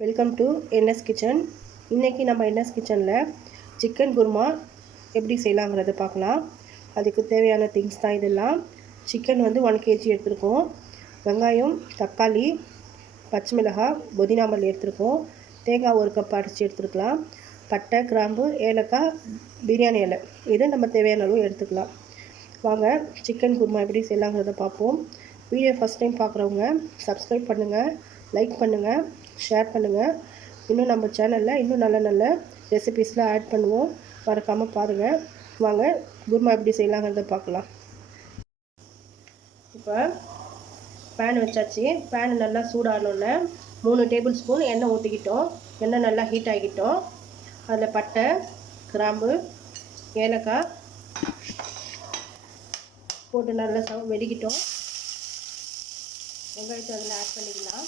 Welcome to NS kitchen. இன்றைக்கி நம்ம NS கிச்சனில் சிக்கன் குருமா எப்படி செய்யலாங்கிறத பார்க்கலாம். அதுக்கு தேவையான திங்ஸ் தான் இதெல்லாம். சிக்கன் வந்து 1 kg எடுத்துருக்கோம். வெங்காயம், தக்காளி, பச்சை மிளகாய், புதினா மல்லி எடுத்துருக்கோம். தேங்காய் 1 கப் அரைச்சி எடுத்துருக்கலாம். பட்டை, கிராம்பு, ஏலக்காய், பிரியாணி இலை இதை நம்ம தேவையான அளவு எடுத்துக்கலாம். வாங்க சிக்கன் குருமா எப்படி செய்யலாங்கிறத பார்ப்போம். வீடியோ ஃபஸ்ட் டைம் பார்க்குறவங்க சப்ஸ்கிரைப் பண்ணுங்கள், லைக் பண்ணுங்கள், ஷேர் பண்ணுங்கள். இன்னும் நம்ம சேனலில் இன்னும் நல்ல நல்ல ரெசிபீஸ்லாம் ஆட் பண்ணுவோம், மறக்காமல் பாருங்கள். வாங்க குருமா எப்படி செய்யலாங்கிறத பார்க்கலாம். இப்போ பேன் வச்சாச்சு. பேன் நல்லா சூடானோடனே 3 டேபிள் ஸ்பூன் எண்ணெய் ஊற்றிக்கிட்டோம். எண்ணெய் நல்லா ஹீட் ஆகிக்கிட்டோம். அதில் பட்டை, கிராம்பு, ஏலக்காய் போட்டு நல்லா வெடிக்கிட்டோம். வெங்காயத்தை அதில் ஆட் பண்ணிக்கலாம்.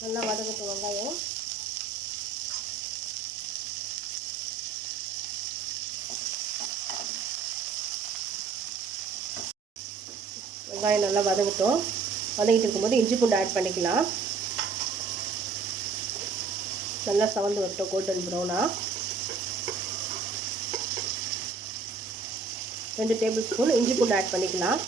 நல்லா வதங்கட்டும் வெங்காயம். வெங்காயம் நல்லா வதங்கட்டும். வதங்கிட்டு இருக்கும்போது இஞ்சி பூண்டு ஆட் பண்ணிக்கலாம். நல்லா சவந்து வரட்டும் கோல்டன் ப்ரௌனாக. 2 டேபிள் ஸ்பூன் இஞ்சி பூண்டு ஆட் பண்ணிக்கலாம்.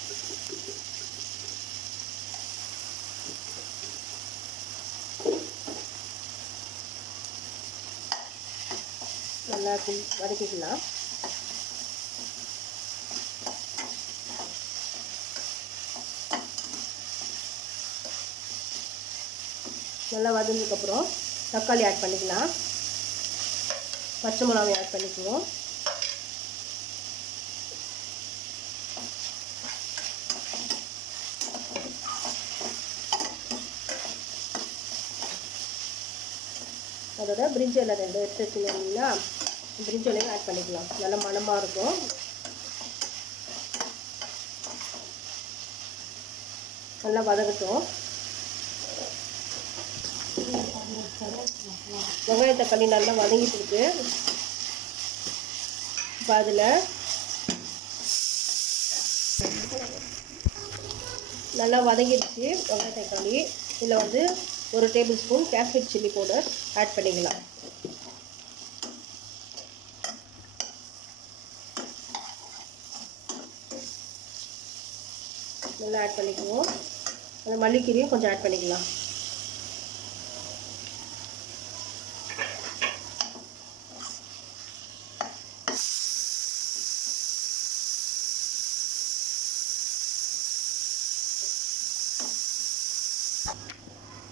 நல்லா வதக்கிக்கலாம். நல்லா வதங்கினதுக்கப்புறம் தக்காளி ஆட் பண்ணிக்கலாம். பச்சை மிளகாய் ஆட் பண்ணிக்குவோம். அதோட பிரிஞ்சி இலை 2 எடுத்து வச்சுங்க இல்லைங்களா, பிரிஞ்சி இலையும் ஆட் பண்ணிக்கலாம். நல்ல மணமாக இருக்கும். நல்லா வதங்கட்டும். வெங்காய தக்காளி நல்லா வதங்கிட்டு இருக்கு. இப்போ அதில் நல்லா வதங்கிடுச்சு வெங்காய தக்காளி. இதில் வந்து 1 tablespoon Kashmir chilli powder add பண்ணிக்கலாம். நல்லா ஆட் பண்ணிக்குவோம். அந்த மல்லிக்கீரையும் கொஞ்சம் ஆட் பண்ணிக்கலாம்.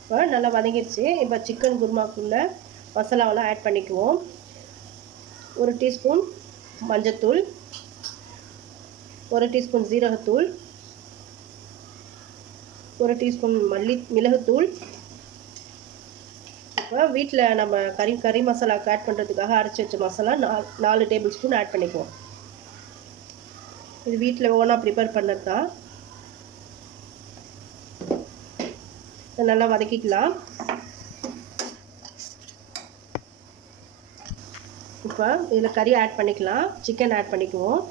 இப்போ நல்லா வதங்கிடுச்சு. இப்போ சிக்கன் குருமாக்குள்ளே மசாலாவெல்லாம் ஆட் பண்ணிக்குவோம். 1 டீஸ்பூன் மஞ்சத்தூள், 1 டீஸ்பூன் ஜீரகத்தூள், 1 டீஸ்பூன் மிளகுத்தூள். இப்போ வீட்டில் நம்ம கறி மசாலாவுக்கு ஆட் பண்ணுறதுக்காக அரைச்சி வச்ச மசாலா 4 டேபிள் ஸ்பூன் ஆட் பண்ணிக்குவோம். இது வீட்டில் ஓனாக ப்ரிப்பேர் பண்ணது தான். நல்லா வதக்கிக்கலாம். இப்போ இதில் கறி ஆட் பண்ணிக்கலாம். சிக்கன் ஆட் பண்ணிக்குவோம்.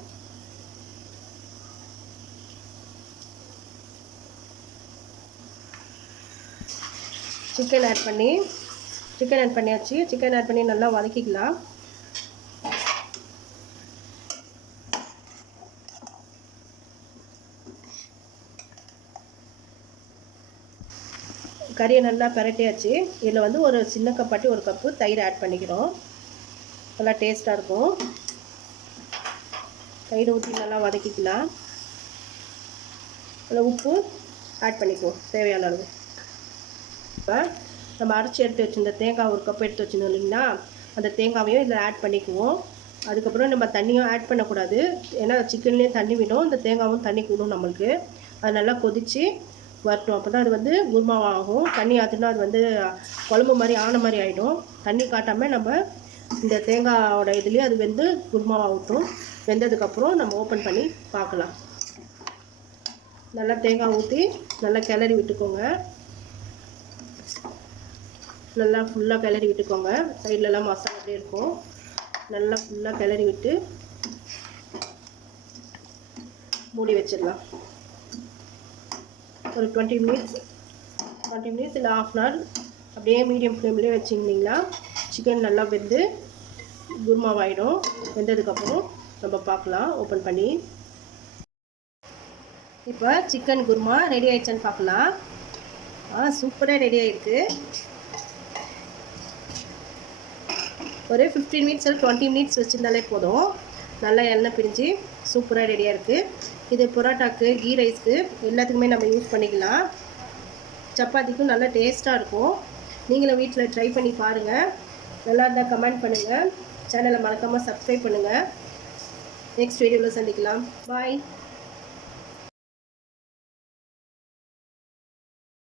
சிக்கன் ஆட் பண்ணியாச்சு. சிக்கன் ஆட் பண்ணி நல்லா வதக்கிக்கலாம். கறியை நல்லா பரட்டியாச்சு. இதில் வந்து ஒரு சின்ன கப்பாட்டி 1 கப்பு தயிர் ஆட் பண்ணிக்கிறோம். நல்லா டேஸ்ட்டாக இருக்கும். தயிர் ஊற்றி நல்லா வதக்கிக்கலாம். அதில் உப்பு ஆட் பண்ணிக்குவோம் தேவையான அளவு. இப்போ நம்ம அரைச்சி எடுத்து வச்சுருந்த தேங்காய் 1 கப் எடுத்து வச்சுருந்தோம் இல்லைங்களா, அந்த தேங்காவையும் இதில் ஆட் பண்ணிக்குவோம். அதுக்கப்புறம் நம்ம தண்ணியும் ஆட் பண்ணக்கூடாது, ஏன்னா சிக்கன்லேயும் தண்ணி விடும், இந்த தேங்காவும் தண்ணி கூடும் நம்மளுக்கு. அது நல்லா கொதித்து வரட்டும். அப்போ தான் அது வந்து குருமாவாகும். தண்ணி ஆற்றுனா அது வந்து குழம்பு மாதிரி ஆன மாதிரி ஆகிடும். தண்ணி காட்டாமல் நம்ம இந்த தேங்காயோட இதுலேயே அது வெந்து குருமாவாகட்டும். வெந்ததுக்கப்புறம் நம்ம ஓப்பன் பண்ணி பார்க்கலாம். நல்லா தேங்காய் ஊற்றி நல்லா கிளறி விட்டுக்கோங்க. நல்லா ஃபுல்லாக கிளறி விட்டுக்கோங்க. சைட்லலாம் மசாலா அப்படியே இருக்கும். நல்லா ஃபுல்லாக கிளறி விட்டு மூடி வச்சிடலாம். ஒரு 20 மினிட்ஸ் இல்லை ½ அன் ஹவர் அப்படியே மீடியம் ஃப்ளேம்லேயே வச்சுருந்தீங்கன்னா சிக்கன் நல்லா வெந்து குருமாவாயிடும். வெந்ததுக்கப்புறம் நம்ம பார்க்கலாம் ஓப்பன் பண்ணி. இப்போ சிக்கன் குருமா ரெடி ஆயிடுச்சான்னு பார்க்கலாம். சூப்பராக ரெடி ஆகிருக்கு. ஒரு 15 மினிட்ஸ் இல்லை 20 மினிட்ஸ் வச்சுருந்தாலே போதும். நல்லா எண்ணெய் பிரிஞ்சு சூப்பராக ரெடியாக இருக்குது. இது பரோட்டாக்கு, கீ ரைஸ்க்கு எல்லாத்துக்குமே நம்ம யூஸ் பண்ணிக்கலாம். சப்பாத்திக்கும் நல்லா டேஸ்ட்டாக இருக்கும். நீங்களும் வீட்டில் ட்ரை பண்ணி பாருங்கள். நல்லா இருந்தால் கமெண்ட் பண்ணுங்கள். சேனலை மறக்காமல் சப்ஸ்கிரைப் பண்ணுங்கள். நெக்ஸ்ட் வீடியோவில் சந்திக்கலாம். பாய்.